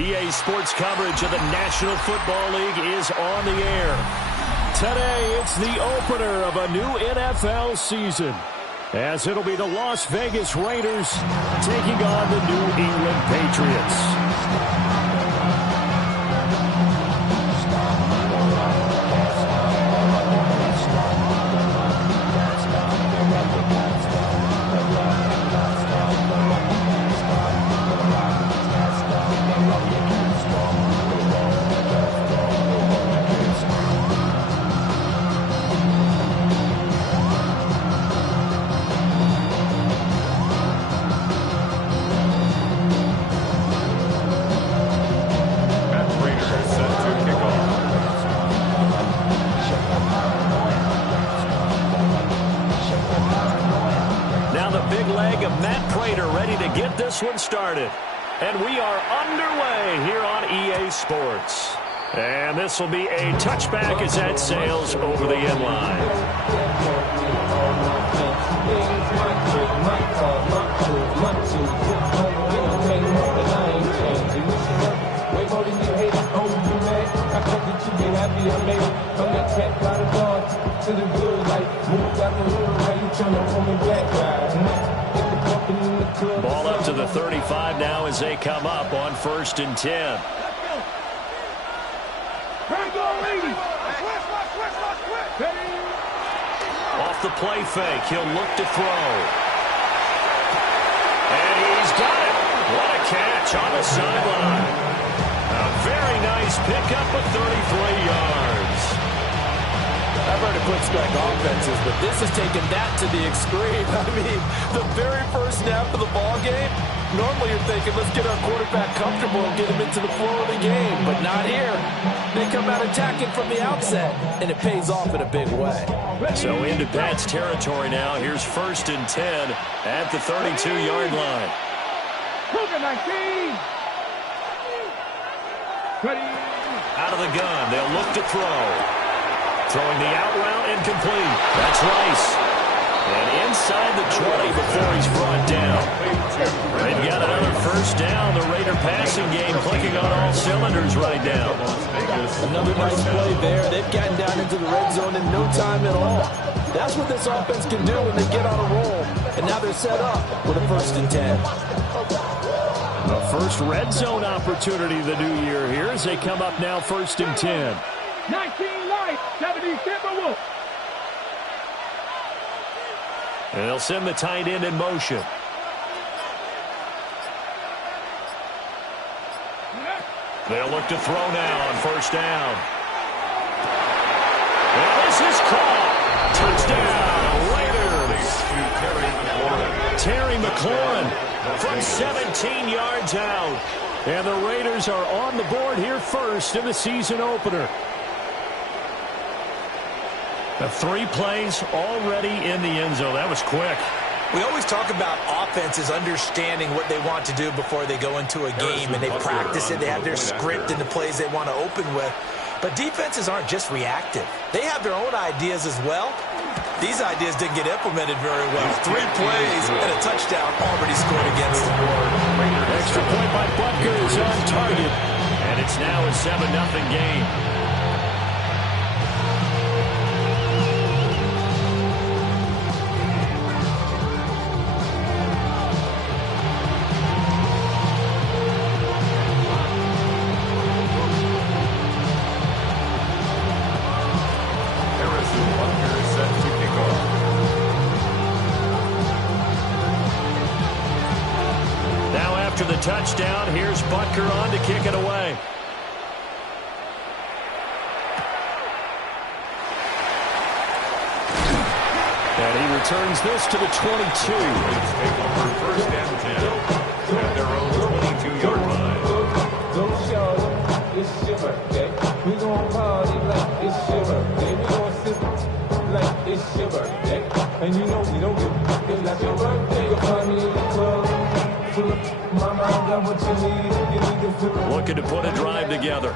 EA Sports coverage of the National Football League is on the air. Today, it's the opener of a new NFL season, as it'll be the Las Vegas Raiders taking on the New England Patriots. This one started, and we are underway here on EA Sports. And this will be a touchback as that sails over the end line. Ball up to the 35 now as they come up on 1st and 10. Off the play fake, he'll look to throw. And he's got it. What a catch on the sideline. A very nice pickup of 33 yards. I've heard of quick strike offenses, but this has taken that to the extreme. I mean, the very first snap of the ball game, normally you're thinking, let's get our quarterback comfortable and get him into the flow of the game, but not here. They come out attacking from the outset, and it pays off in a big way. So into Pat's territory now. Here's 1st and 10 at the 32-yard line. Out of the gun, they'll look to throw. Throwing the out route, incomplete. That's Rice. And inside the 20 before he's brought down. They've got another first down. The Raider passing game clicking on all cylinders right now. Another nice play there. They've gotten down into the red zone in no time at all. That's what this offense can do when they get on a roll. And now they're set up with a 1st and 10. The first red zone opportunity of the new year here as they come up now 1st and 10. 19 life, 70 Timberwolves. And they'll send the tight end in motion. They'll look to throw now on 1st down. And this is caught. Touchdown, Raiders. Terry McLaurin from 17 yards out. And the Raiders are on the board here first in the season opener. 3 plays already in the end zone. That was quick. We always talk about offenses understanding what they want to do before they go into a game, and they practice it. They have their script and the plays they want to open with. But defenses aren't just reactive. They have their own ideas as well. These ideas didn't get implemented very well. 3 plays and a touchdown already scored against them. Extra point by Butker is on target. And it's now a 7-0 game. The touchdown. Here's Butker on to kick it away. And he returns this to the 22. Take over 1st and 10 at their own 22-yard line. Don't show it's your birthday. We gon' party like it's your birthday. We gon' sip like it's your birthday. And you know we don't give a fuck. It's like your birthday. You'll find me in the club. Looking to put a drive together.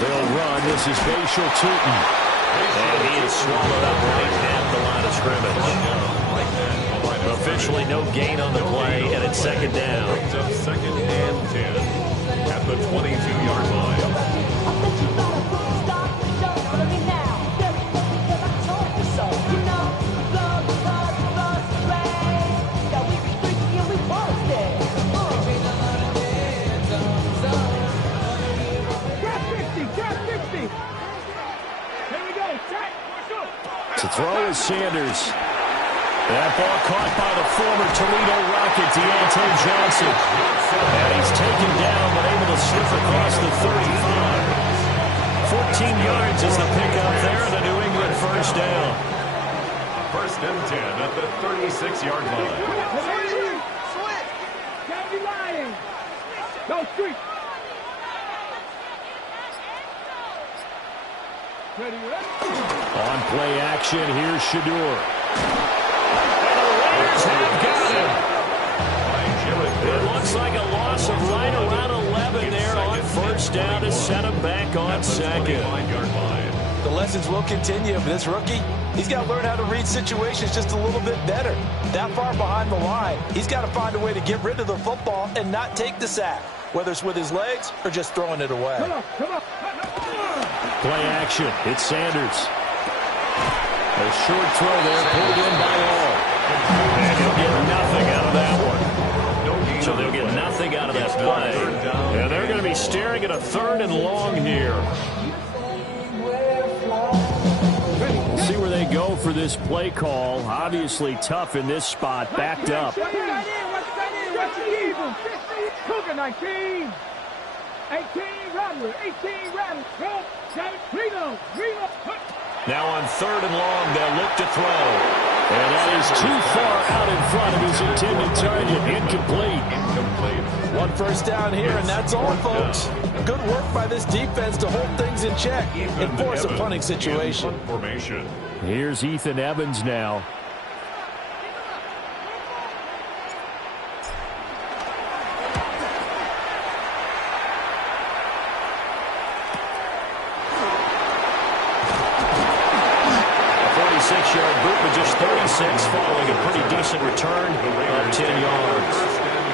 They'll run. This is Bashal Tootin. And he is swallowed up right at the line of scrimmage. Officially no gain on the play, and it's second down. Brings up 2nd and 10 at the 22-yard line. To throw is Sanders. That ball caught by the former Toledo Rocket, Deontay Johnson. And he's taken down, but able to slip across the 35. 14 yards is the pickup there, the New England first down. 1st and 10 at the 36-yard line. Go street. On play action, here's Shador. And the Raiders have got him. It looks like a loss of right around 11 there on first down to set him back on second. The lessons will continue, but this rookie, he's got to learn how to read situations just a little bit better. That far behind the line, he's got to find a way to get rid of the football and not take the sack, whether it's with his legs or just throwing it away. Come on. Play action. It's Sanders. A short throw there, pulled in by all. And he'll get nothing out of that one. So they'll get nothing out of that play. And they're going to be staring at a 3rd and long here. We'll see where they go for this play call. Obviously tough in this spot, backed up. Cougar 19. 18 Rattler. 18 Rattler. Go. 7. Reload. Now on 3rd and long, they'll look to throw. And that is too far out in front of his intended target. Incomplete. One first down here, and that's all, folks. Good work by this defense to hold things in check and force a punting situation. Here's Ethan Evans now. Just 36 following a pretty decent return of 10 yards.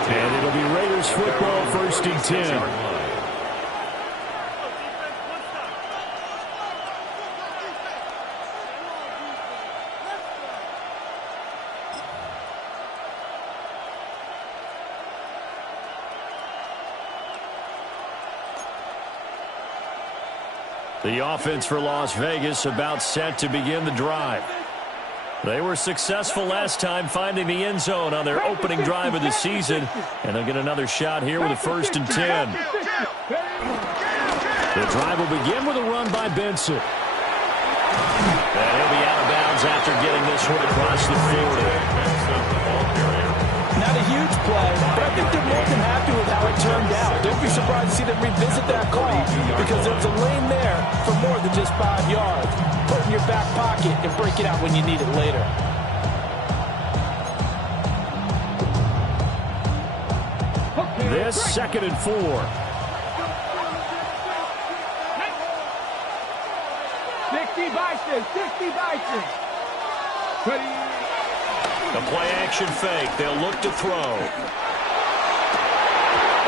And it'll be Raiders football, 1st and 10. The offense for Las Vegas about set to begin the drive. They were successful last time finding the end zone on their opening drive of the season, and they'll get another shot here with a 1st and 10. The drive will begin with a run by Benson. And he'll be out of bounds after getting this one across the 40. Not a huge play, but I think they're more than happy with how it turned out. Don't be surprised to see them revisit that call, because there's a lane there for more than just 5 yards. Put it in your back pocket and break it out when you need it later. This 2nd and 4. 60 Bison. The play action fake. They'll look to throw.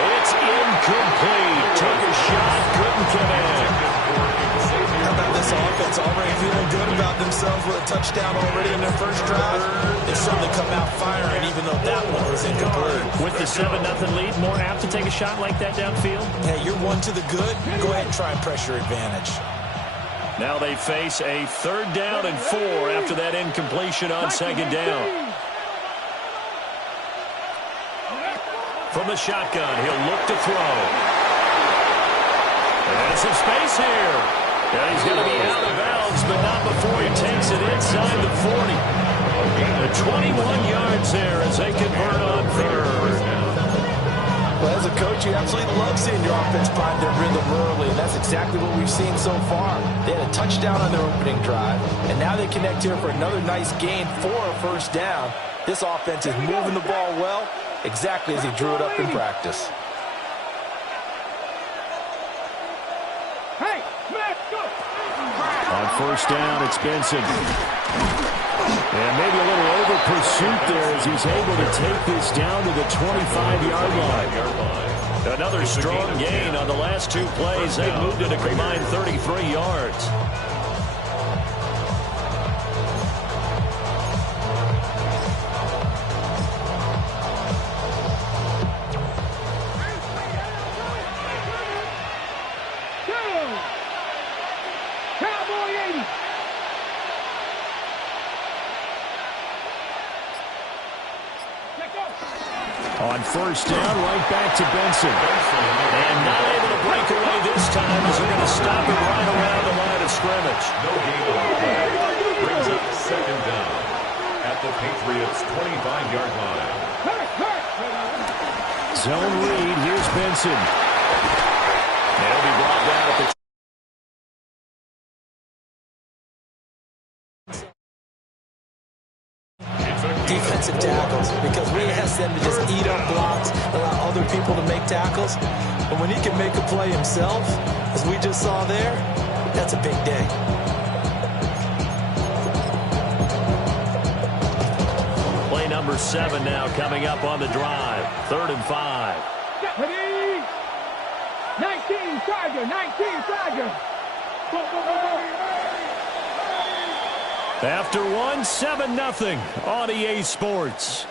It's incomplete. Took a shot, couldn't connect. How about this offense already feeling good about themselves with a touchdown already in their first drive? They certainly come out firing, even though that one was incomplete. With the 7-0 lead, more apt to take a shot like that downfield? Hey, you're one to the good. Go ahead and try and pressure advantage. Now they face a 3rd down and 4 after that incompletion on 2nd down. From the shotgun, he'll look to throw. And some space here. And he's going to be out of bounds, but not before he takes it inside the 40. The 21 yards there as they convert on 3rd. Well, as a coach, you absolutely love seeing your offense find their rhythm early, and that's exactly what we've seen so far. They had a touchdown on their opening drive, and now they connect here for another nice gain for a 1st down. This offense is moving the ball well, exactly as he drew it up in practice. Hey, let's go. On 1st down, it's Benson. And maybe a little over pursuit there as he's able to take this down to the 25-yard line. Another strong gain on the last two plays. They moved it a combined 33 yards. On first down, right back to Benson. And not able to break away this time as they're going to stop it right around the line of scrimmage. No gain on the play. Brings up second down at the Patriots' 25-yard line. Zone read. Here's Benson. They'll be brought down at the defensive tackles, because we ask them to just eat up blocks, allow other people to make tackles. But when he can make a play himself, as we just saw there, that's a big day. Play number 7 now coming up on the drive. 3rd and 5. 19 Charger, 19 Charger. After 7-0 on EA Sports.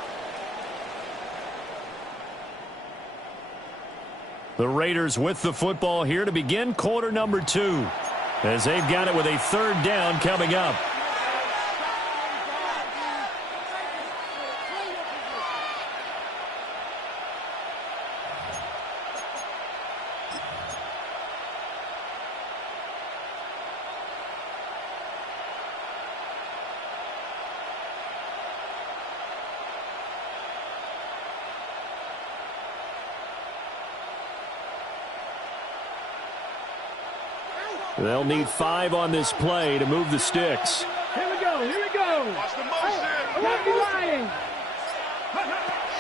The Raiders with the football here to begin quarter number 2, as they've got it with a 3rd down coming up. They'll need 5 on this play to move the sticks. Here we go, here we go. Watch the motion.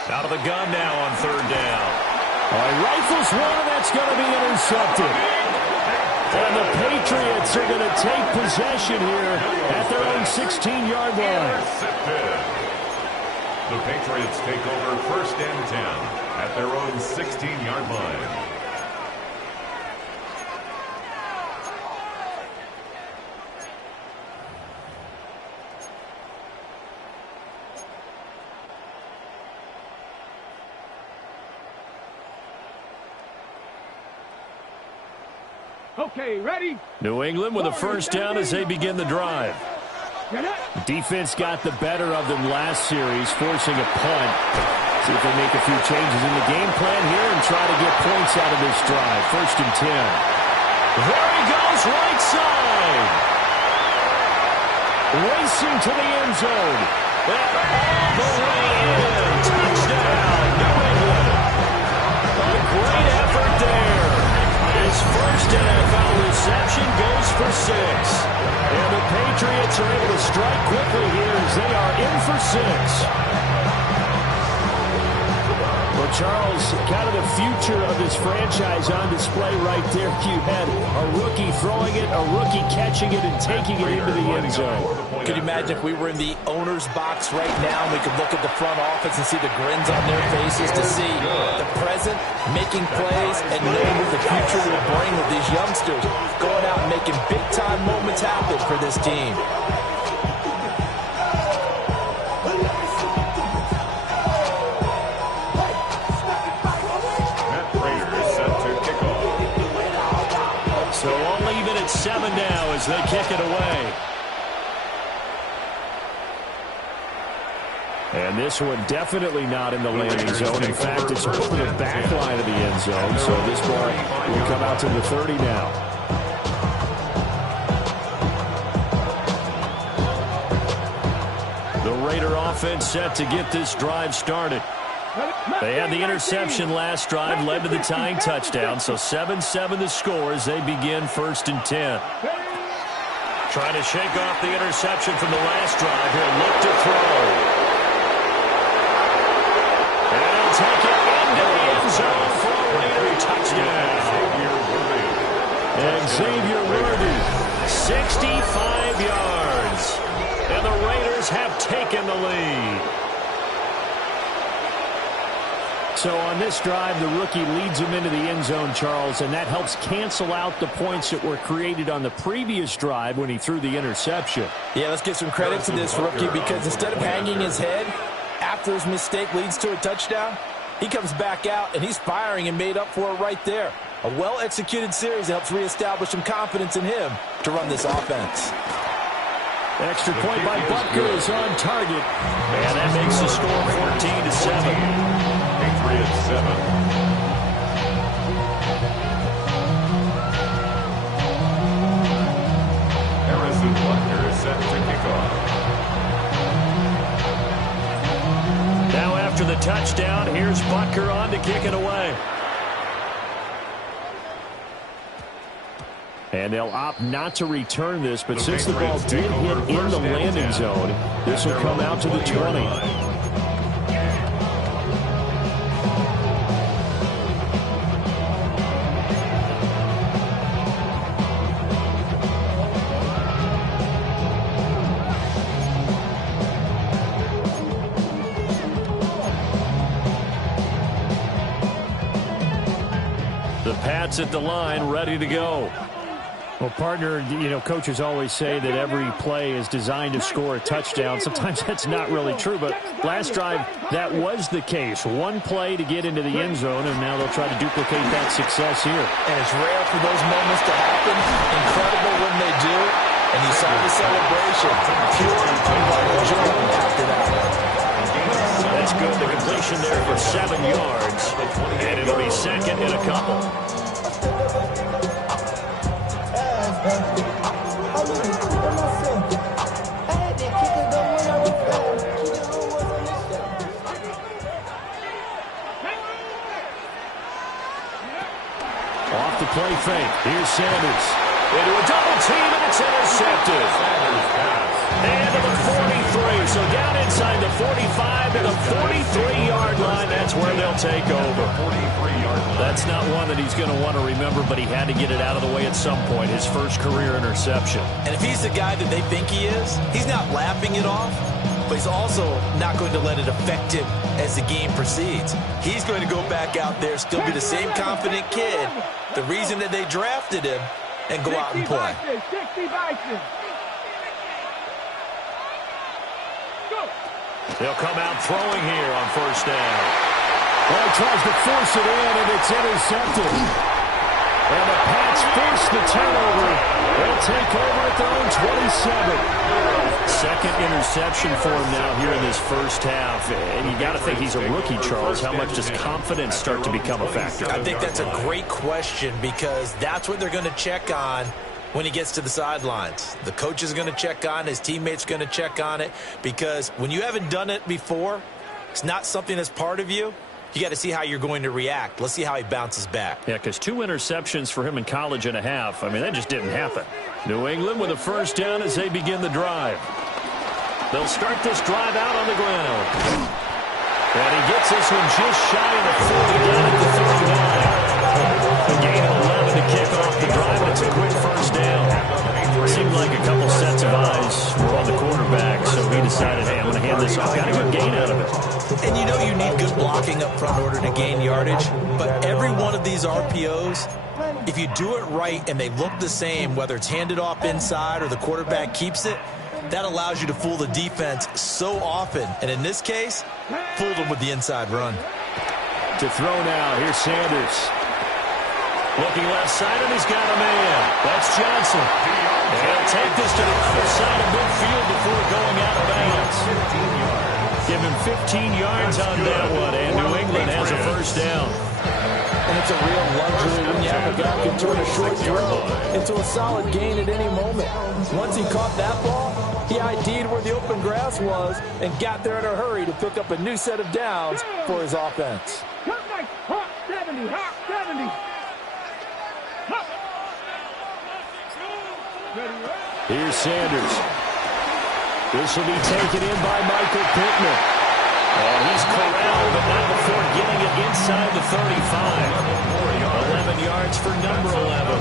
Out of the gun now on 3rd down. Rifles one, that's going to be intercepted. And the Patriots are going to take possession here at their own 16-yard line. The Patriots take over 1st and 10 at their own 16-yard line. Okay, ready? New England with a 1st down as they begin the drive. Defense got the better of them last series, forcing a punt. See if they make a few changes in the game plan here and try to get points out of this drive. 1st and 10. There he goes, right side. Racing to the end zone. And all the way in. Touchdown, New England. A great effort there. His first NFL reception goes for 6. And the Patriots are able to strike quickly here as they are in for 6. Well, Charles, kind of the future of this franchise on display right there. You had a rookie throwing it, a rookie catching it, and taking it into the end zone. Could you imagine if we were in the owner's box right now and we could look at the front office and see the grins on their faces to see the present, making plays, and knowing what the future will bring with these youngsters going out and making big-time moments happen for this team. So only even at 7 now as they kick it away. And this one definitely not in the landing zone. In fact, it's over the back line of the end zone. So this ball will come out to the 30 now. The Raider offense set to get this drive started. They had the interception last drive, led to the tying touchdown. So 7-7 the score as they begin 1st and 10. Trying to shake off the interception from the last drive here. Look to throw. And he'll take it into the end zone for a Raider touchdown. And Xavier Worthy, 65 yards. And the the Raiders have taken the lead. So on this drive, the rookie leads him into the end zone, Charles, and that helps cancel out the points that were created on the previous drive when he threw the interception. Yeah, let's give some credit to this rookie because instead of hanging his head after his mistake leads to a touchdown, he comes back out and he's firing and made up for it right there. A well-executed series helps reestablish some confidence in him to run this offense. Extra point by Butker is on target. And that makes the score 14-7. Patriots 7. Harrison Butker is set to kick off. Now after the touchdown, here's Butker on to kick it away. And they'll opt not to return this, but since the ball did hit in the landing zone, this will come out to the 20. The Pats at the line, ready to go. Well, partner, coaches always say that every play is designed to score a touchdown. Sometimes that's not really true, but last drive, that was the case. One play to get into the end zone, and now they'll try to duplicate that success here. And it's rare for those moments to happen. Incredible when they do. And you saw the celebration. Pure unbridled joy after that. That's good. The completion there for 7 yards. And it'll be second and a couple. Off the play fake. Here's Sanders. Into a double team, and it's intercepted. And to the 43. So down inside the 45 to the 43-yard line. That's where they'll take over. That's not one that he's going to want to remember, but he had to get it out of the way at some point. His first career interception. And if he's the guy that they think he is, he's not laughing it off, but he's also not going to let it affect him as the game proceeds. He's going to go back out there, still be the same confident kid, the reason that they drafted him, and go out and play. 60 Bison. They'll come out throwing here on first down. Well, he tries to force it in, and it's intercepted. And the Pats force the turnover. They'll take over at their own 27. Second interception for him now here in this first half. And you got to think he's a rookie, Charles. How much does confidence start to become a factor? I think that's a great question because that's what they're going to check on when he gets to the sidelines. The coach is going to check on, his teammates are going to check on it, because when you haven't done it before, it's not something that's part of you. You got to see how you're going to react. Let's see how he bounces back. Yeah, because 2 interceptions for him in college and a half. I mean, that just didn't happen. New England with a first down as they begin the drive. They'll start this drive out on the ground. And he gets this one just shy of the 40 down at the 39. A gain of 11 to kick off the drive, and it's a quick first down. Seemed like a couple sets of eyes were on the quarterback, so he decided, hey, I'm going to hand this off. Got a good gain out of it. And you know you need good blocking up front in order to gain yardage, but every one of these RPOs, if you do it right and they look the same, whether it's handed off inside or the quarterback keeps it, that allows you to fool the defense so often. And in this case, fooled them with the inside run. To throw now, here's Sanders. Looking left side, and he's got a man. That's Johnson. And he'll take this to the other side of midfield before going out of bounds. Give him 15 yards on that one, and New England has a first down. And it's a real luxury when you have a guy who can turn a short throw into a solid gain at any moment. Once he caught that ball, he ID'd where the open grass was and got there in a hurry to pick up a new set of downs for his offense. Hot 70, hot 70. Here's Sanders. This will be taken in by Michael Pittman. And he's corralled, but not before getting it inside the 35. 11 yards for number 11.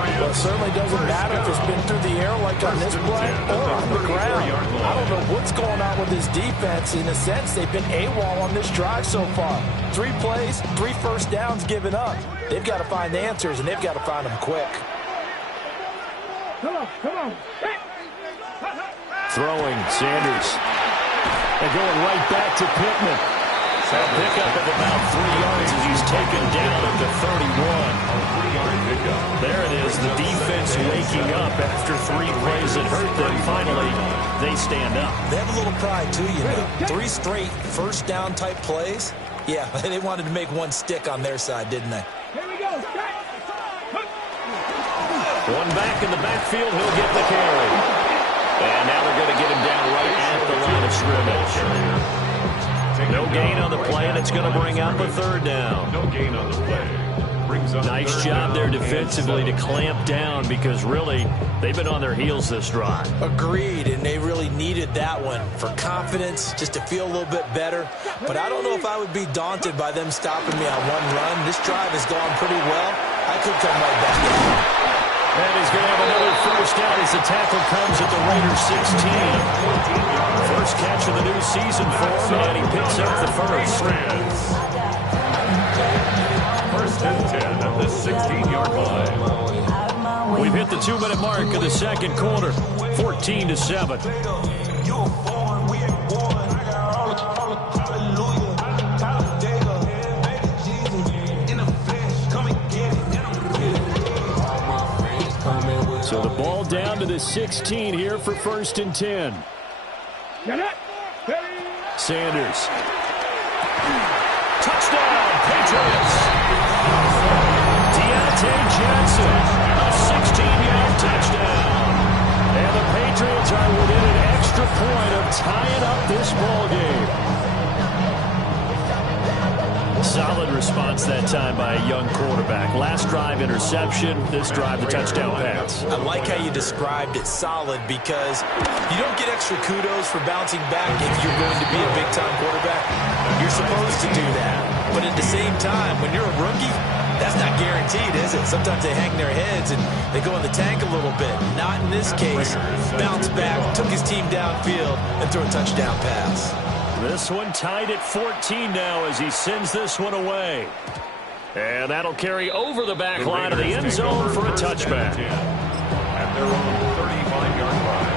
Well, it certainly doesn't matter if it's been through the air like on this play or on the ground. I don't know what's going on with this defense. In a sense, they've been AWOL on this drive so far. 3 plays, 3 first downs given up. They've got to find answers, and they've got to find them quick. Come on. Throwing, Sanders. And going right back to Pittman. A pickup of about 3 yards as he's taken down at the 31. There it is, the defense waking up after 3 plays that hurt them. Finally, they stand up. They have a little pride, too, you know. 3 straight first down type plays. Yeah, they wanted to make one stick on their side, didn't they? Here we go. One back in the backfield, he'll get the carry. And now they're going to get him down right at the line of scrimmage. No gain on the play, and it's going to bring up a 3rd down. No gain on the play. Brings up Nice job there defensively to clamp down because really they've been on their heels this drive. Agreed, and they really needed that one for confidence, just to feel a little bit better. But I don't know if I would be daunted by them stopping me on one run. This drive has gone pretty well. I could come right back in. And he's going to have another first down as the tackle comes at the Raiders 16. First catch of the new season for him, and he picks up the first. First and 10 at the 16-yard line. We've hit the 2-minute mark of the second quarter, 14-7. So the ball down to the 16 here for 1st and 10. Sanders. Touchdown, Patriots. Deontay Johnson, a 16-yard touchdown. And the Patriots are within an extra point of tying up this ball game. Solid response that time by a young quarterback. Last drive, interception. This drive, the touchdown pass. I like how you described it, solid, because you don't get extra kudos for bouncing back if you're going to be a big-time quarterback. You're supposed to do that. But at the same time, when you're a rookie, that's not guaranteed, is it? Sometimes they hang their heads and they go in the tank a little bit. Not in this case. Bounce back, took his team downfield, and threw a touchdown pass. This one tied at 14 now as he sends this one away. And that'll carry over the back line of the end zone for a touchback. At their own 35-yard line.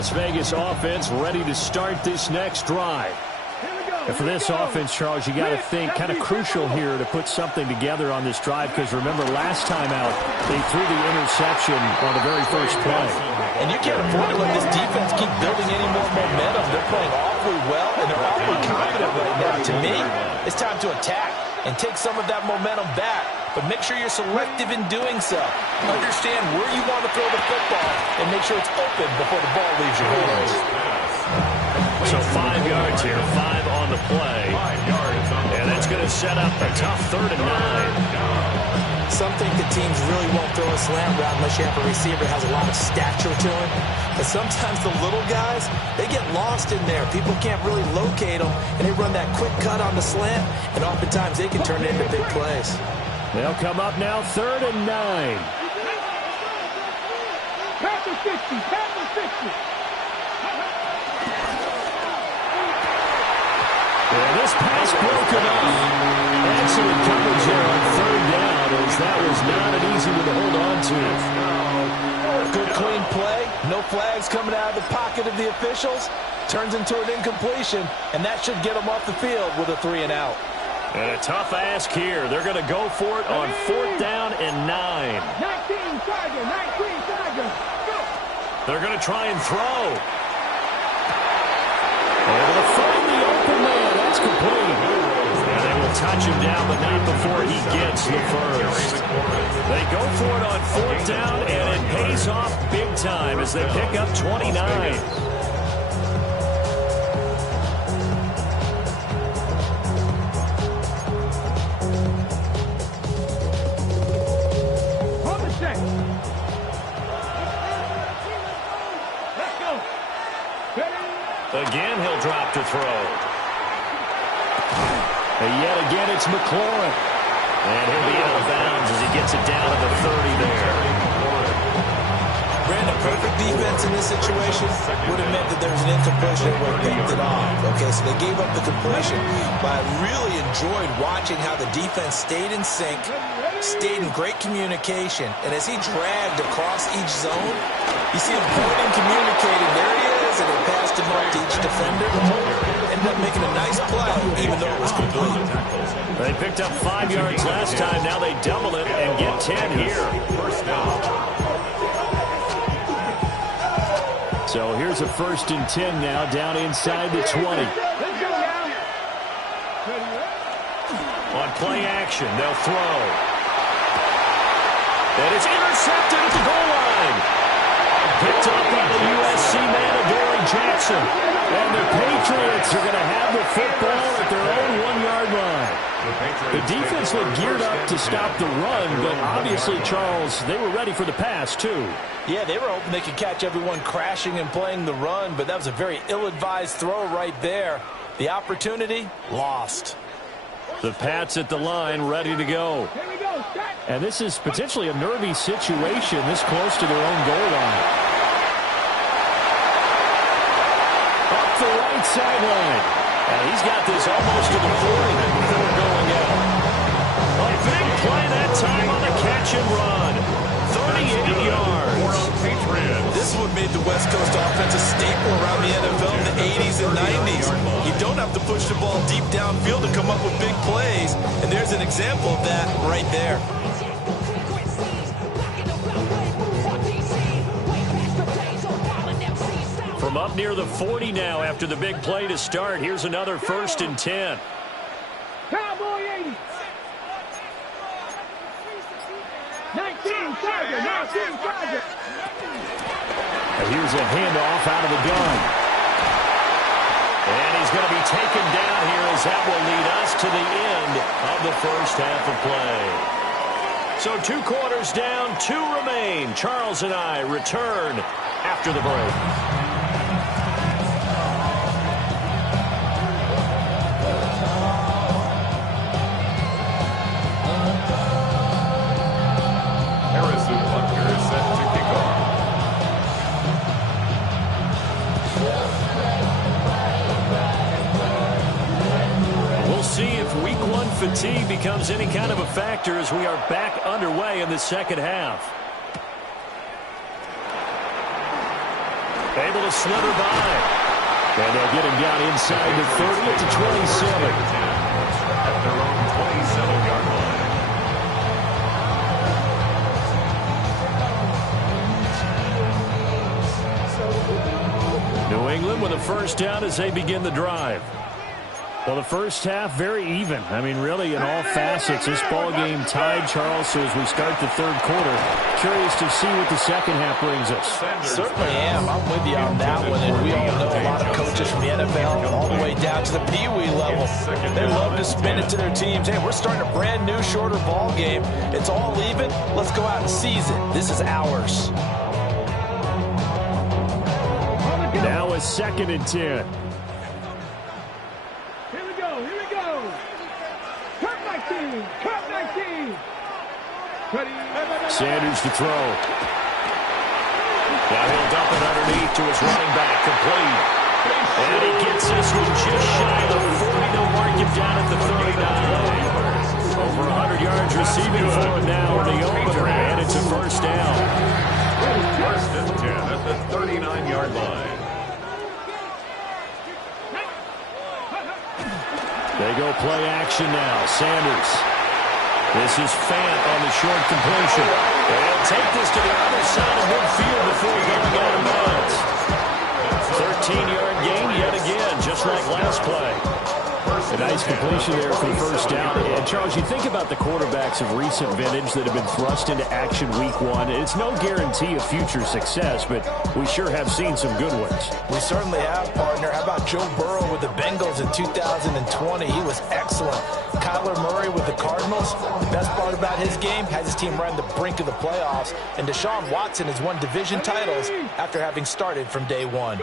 Las Vegas offense ready to start this next drive. And for this offense, Charles, you got to think kind of crucial here to put something together on this drive because remember last time out they threw the interception on the very first play. And you can't afford to let this defense keep building any more momentum. They're playing awfully well, and they're awfully confident right now. To me, it's time to attack and take some of that momentum back. But make sure you're selective in doing so. Understand where you want to throw the football and make sure it's open before the ball leaves your hands. So 5 yards here, 5 on the play. And that's going to set up a tough 3rd and 9. Some think the teams really won't throw a slant route unless you have a receiver that has a lot of stature to him. But sometimes the little guys, they get lost in there. People can't really locate them, and they run that quick cut on the slant, and oftentimes they can turn it into big plays. They'll come up now 3rd and 9. Pass the 60, pass the 60. And this pass broken up. Excellent coverage there on 3rd down as that was not an easy one to hold on to. Good clean play. No flags coming out of the pocket of the officials. Turns into an incompletion, and that should get them off the field with a 3 and out. And a tough ask here. They're going to go for it on 4th down and 9. 19 Tiger, 19 Tiger. Go. They're going to try and throw. Able to find the open man. That's complete. And they will touch him down, but not before he gets the first. They go for it on 4th down, and it pays off big time as they pick up 29. back to throw. And yet again, it's McLaurin. And he'll be out of bounds as he gets it down to the 30 there. Brandon, perfect defense in this situation would have meant that there was an incompletion that would have picked it off. Okay, so they gave up the completion, but I really enjoyed watching how the defense stayed in sync, stayed in great communication, and as he dragged across each zone, you see him pointing, communicating, there he is, and they passed him up to each defender. Ended up making a nice play, even though it was complete. They picked up 5 yards last time. Now they double it and get 10 here. First down. So here's a 1st and 10 now, down inside the 20. On play action, they'll throw. And it's intercepted at the goal line. Picked up by the USC man, Adoree Jackson. And the Patriots are going to have the football at their own 1-yard line. The defense looked geared up to stop the run, but obviously, Charles, they were ready for the pass, too. Yeah, they were hoping they could catch everyone crashing and playing the run, but that was a very ill-advised throw right there. The opportunity, lost. The Pats at the line, ready to go. And this is potentially a nervy situation this close to their own goal line. Up the right sideline. And he's got this almost to the 40 before going out. A big play that time on the catch and run. 38 yards. This would made the West Coast offense a staple around the NFL in the 80s and 90s. You don't have to push the ball deep downfield to come up with big plays, and there's an example of that right there. From up near the 40 now after the big play to start. Here's another 1st and 10. Cowboy 80. 19 Charger, 19 Charger. And here's a handoff out of the gun. And he's going to be taken down here as that will lead us to the end of the first half of play. So 2 quarters down, 2 remain. Charles and I return after the break. Fatigue becomes any kind of a factor as we are back underway in the second half. Able to slither by. And they'll get him down inside the 30 to 27. At their own 27-yard line. New England with a first down as they begin the drive. Well, the first half, very even. I mean, really, in all facets, this ball game tied, Charles. So as we start the third quarter, curious to see what the second half brings us. Certainly am. I'm with you on that one. And we all know a lot of coaches from the NFL all the way down to the Pee-wee level. They love to spin it to their teams. Hey, we're starting a brand new, shorter ball game. It's all even. Let's go out and seize it. This is ours. Now a 2nd and 10. Sanders to throw. Now he'll dump it underneath to his running back, complete. And he gets this one just shy of the 40. They'll mark him down at the 39. Over 100 yards receiving for him now in the opener, and it's a first down. 1st and 10 at the 39-yard line. They go play action now. Sanders. This is Fant on the short completion. They'll take this to the other side of midfield before going out of bounds. 13-yard gain yet again, just like last play. A nice completion there for the first down. And, Charles, you think about the quarterbacks of recent vintage that have been thrust into action week 1. It's no guarantee of future success, but we sure have seen some good ones. We certainly have, partner. How about Joe Burrow with the Bengals in 2020? He was excellent. Kyler Murray with the Cardinals. The best part about his game has his team right on the brink of the playoffs. And Deshaun Watson has won division titles after having started from day 1.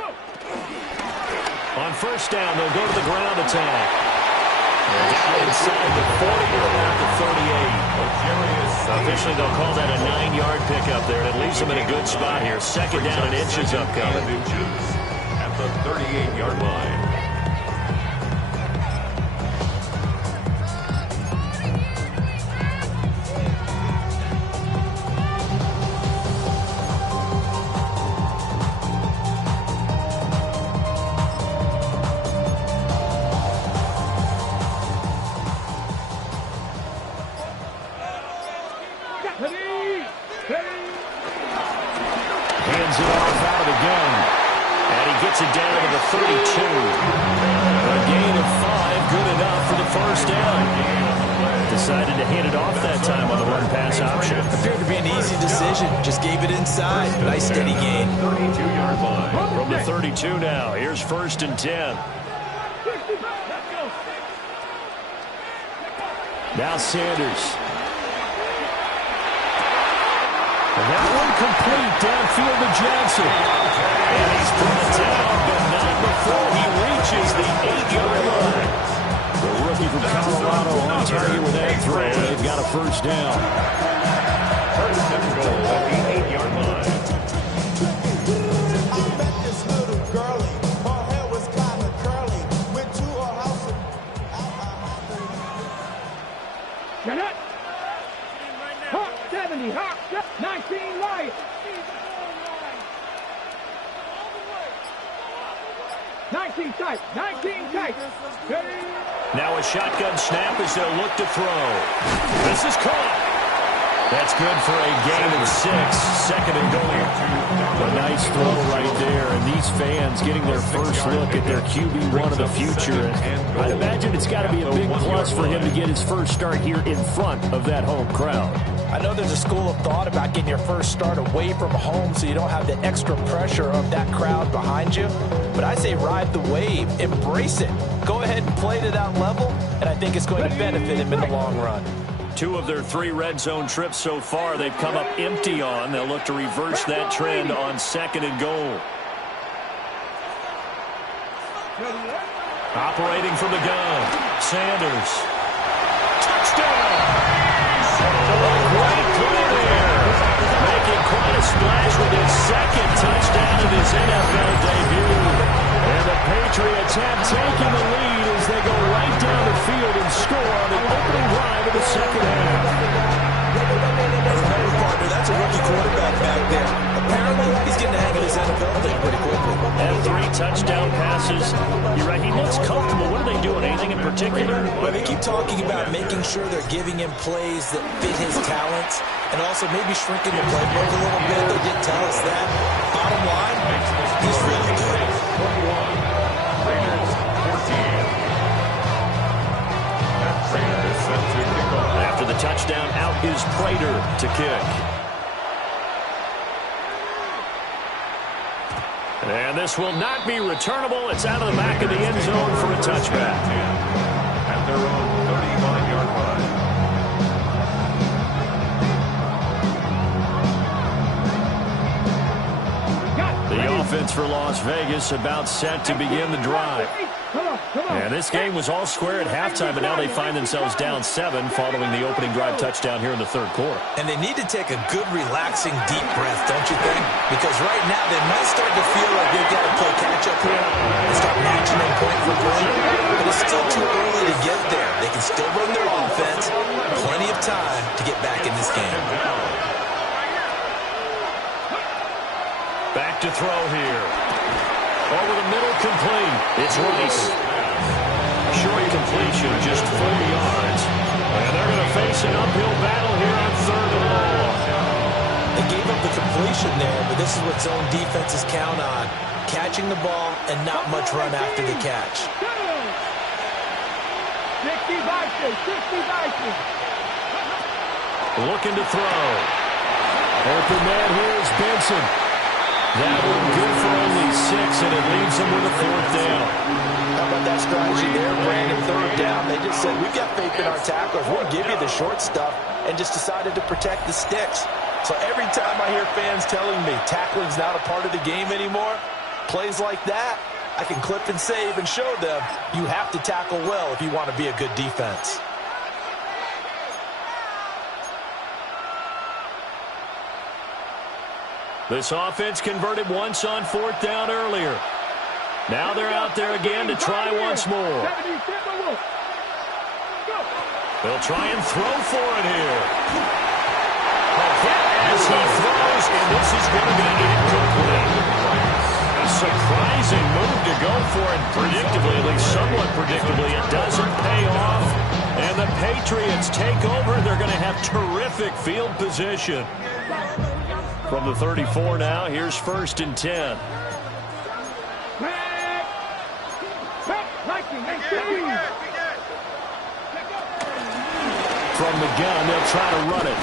On first down. They'll go to the ground attack. And down inside the 40 to about the 38. Officially, they'll call that a 9-yard pickup there. And it leaves them in a good spot here. Second down and inches upcoming. At the 38-yard line. Hands it off out of the gun. And he gets it down to the 32. A gain of 5, good enough for the first down. Decided to hand it off that time on the run-pass option. Appeared to be an easy decision. Just gave it inside. Nice steady gain. 32-yard line. From the 32 now, here's 1st and 10. Now Sanders. And that one complete downfield to Johnson. And he's brought down, but not before he reaches the 8-yard line. The rookie from Colorado on target with that throw. They've got a first down. First and goal at the 8-yard line. I met this little girlie. Her hair was kind of curly. Went to her house and Get it! Hawk 70, Hawk 19 right. 19 tight, 19 tight. Now a shotgun snap as they'll look to throw. This is caught. That's good for a gain of 6. Second and goal. A nice throw right there. And these fans getting their first look at their QB1 of the future. And I'd imagine it's got to be a big plus for him to get his first start here in front of that home crowd. I know there's a school of thought about getting your first start away from home so you don't have the extra pressure of that crowd behind you. But I say ride the wave. Embrace it. Go ahead and play to that level, and I think it's going to benefit him in the long run. 2 of their 3 red zone trips so far they've come up empty on. They'll look to reverse that trend on 2nd and goal. Operating from the gun, Sanders. Touchdown! Great play there. Making quite a splash with his 2nd touchdown of his NFL debut. And the Patriots have taken the lead as they go right down the field and score on the opening drive of the second half. Remember, partner, that's a rookie quarterback back there. Apparently, he's getting the hang of this NFL thing pretty quickly. And 3 touchdown passes. You're right, he looks comfortable. What are they doing? Anything in particular? Well, they keep talking about making sure they're giving him plays that fit his talents and also maybe shrinking the playbook a little bit. They did tell us that. Bottom line, he's really good. 21. Raiders 14. That Raiders is set to kick off. After the touchdown, out is Prater to kick. And this will not be returnable. It's out of the back of the end zone for a touchback. At their own 35-yard line. The offense for Las Vegas about set to begin the drive. And this game was all square at halftime, but now they find themselves down 7 following the opening drive touchdown here in the 3rd quarter. And they need to take a good, relaxing, deep breath, don't you think? Because right now they might start to feel like they've got to play catch-up here and start matching them point for point. But it's still too early to get there. They can still run their offense. Plenty of time to get back in this game. Back to throw here. Over the middle, complete. It's Rice. Short completion, just 4 yards. And they're going to face an uphill battle here on 3rd and long. They gave up the completion there, but this is what zone defenses count on. Catching the ball and not much run after the catch. 60 Vikings. Looking to throw. Open man here is Benson. That one good for only 6, and it leaves them with a 4th down. How about that strategy there, Brandon? 3rd down. They just said, we've got faith in our tacklers. We'll give you the short stuff, and just decided to protect the sticks. So every time I hear fans telling me tackling's not a part of the game anymore, plays like that, I can clip and save and show them you have to tackle well if you want to be a good defense. This offense converted once on 4th down earlier. Now they're out there again to try once more. They'll try and throw for it here. A hit as he throws, and this is going to be incomplete. A surprising move to go for it. Predictably, at least somewhat predictably, it doesn't pay off. And the Patriots take over. They're going to have terrific field position. From the 34 now, here's 1st and 10. From the gun, they'll try to run it.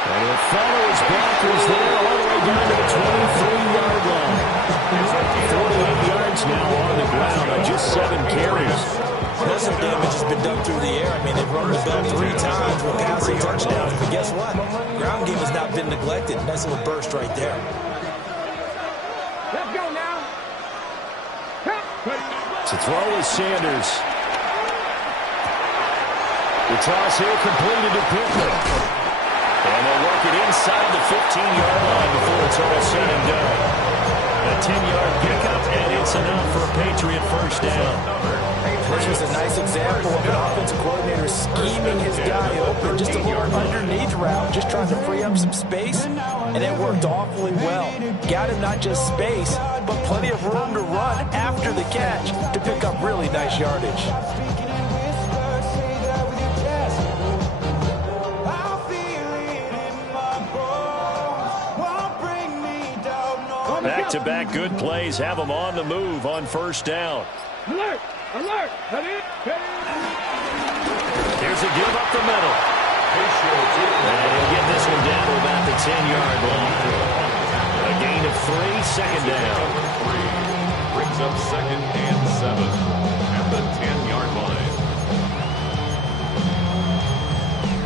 And he'll follow his blockers there all the way down to the 23-yard line. 48 yards now on the ground on just 7 carries. Explosive damage has been done through the air. I mean, they've run the ball 3 times with passing touchdowns. But guess what? Ground game has not been neglected. Nice little burst right there. Let's go now. To throw is Sanders. The toss here completed to Pittman. And they'll work it inside the 15-yard line before it's all said and done. A 10-yard pickup, and it's enough for a Patriot first down. This was a nice example of an offensive coordinator scheming his guy open. Just a little underneath route, just trying to free up some space, and it worked awfully well. Got him not just space, but plenty of room to run after the catch to pick up really nice yardage. Back-to-back good plays have them on the move on 1st down. Alert! Alert! Here's a give up the middle. And he'll get this one down to about the 10-yard line. A gain of 3, 2nd down. Brings up 2nd and 7 at the 10-yard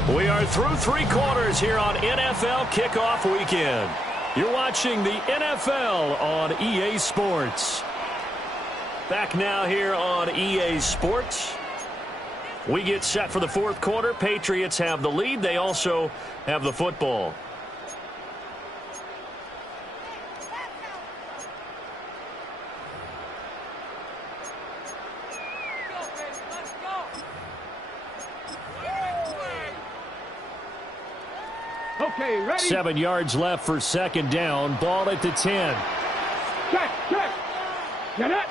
line. We are through 3 quarters here on NFL Kickoff Weekend. You're watching the NFL on EA Sports. Back now here on EA Sports. We get set for the 4th quarter. Patriots have the lead. They also have the football. Okay, ready? 7 yards left for 2nd down. Ball at the 10. Check. Get it.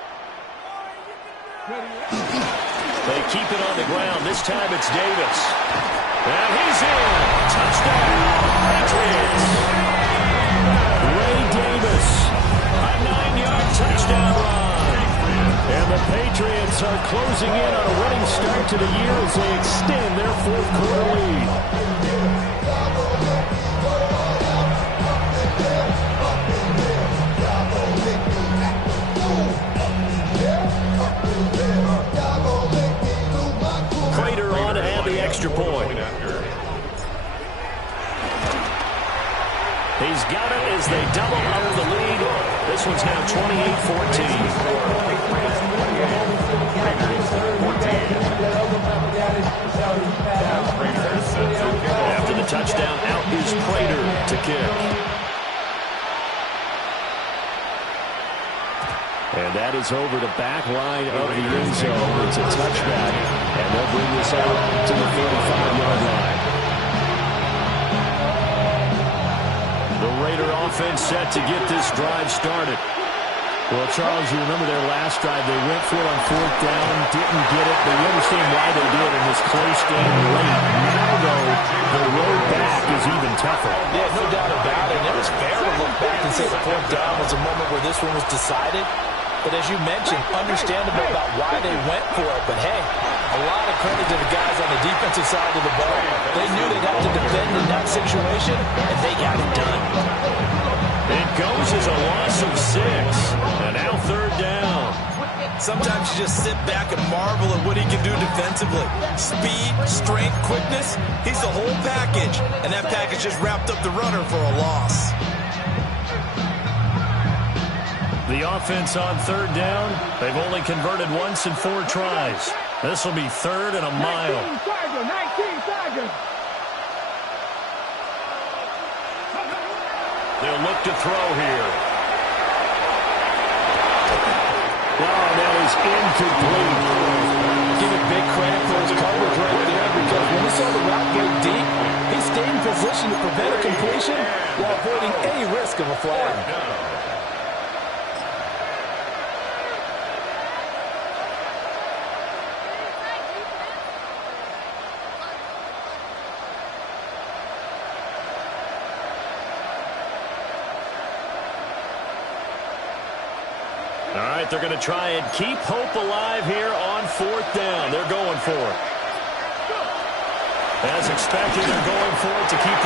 They keep it on the ground. This time it's Davis. And he's in. Touchdown, Patriots. Ray Davis. A 9-yard touchdown run. And the Patriots are closing in on a winning start to the year as they extend their 4th quarter lead. Prater on to have the extra point. He's got it as they double up the lead. This one's now 28-14. After the touchdown, out is Prater to kick. And that is over the back line of the end zone. It's a touchback, and they'll bring this out to the 45-yard line. The Raider offense set to get this drive started. Well, Charles, you remember their last drive. They went for it on 4th down, didn't get it, but you understand why they did in this close game late. Now, though, the road back is even tougher. Yeah, no doubt about it. And it was fair to look back and say the 4th down was a moment where this one was decided. But as you mentioned, understandable about why they went for it. But, hey, a lot of credit to the guys on the defensive side of the ball. They knew they'd have to defend in that situation, and they got it done. It goes as a loss of 6. And now 3rd down. Sometimes you just sit back and marvel at what he can do defensively. Speed, strength, quickness, he's the whole package. And that package just wrapped up the runner for a loss. The offense on third down, they've only converted once in 4 tries. This will be third and a mile. 19 Tiger. They'll look to throw here. Oh, that is incomplete. Give it big credit for his coverage right there, because when he saw the route go deep, he stayed in position to prevent a completion while avoiding any risk of a flag. All right, they're going to try and keep hope alive here on 4th down. They're going for it. As expected, they're going for it to keep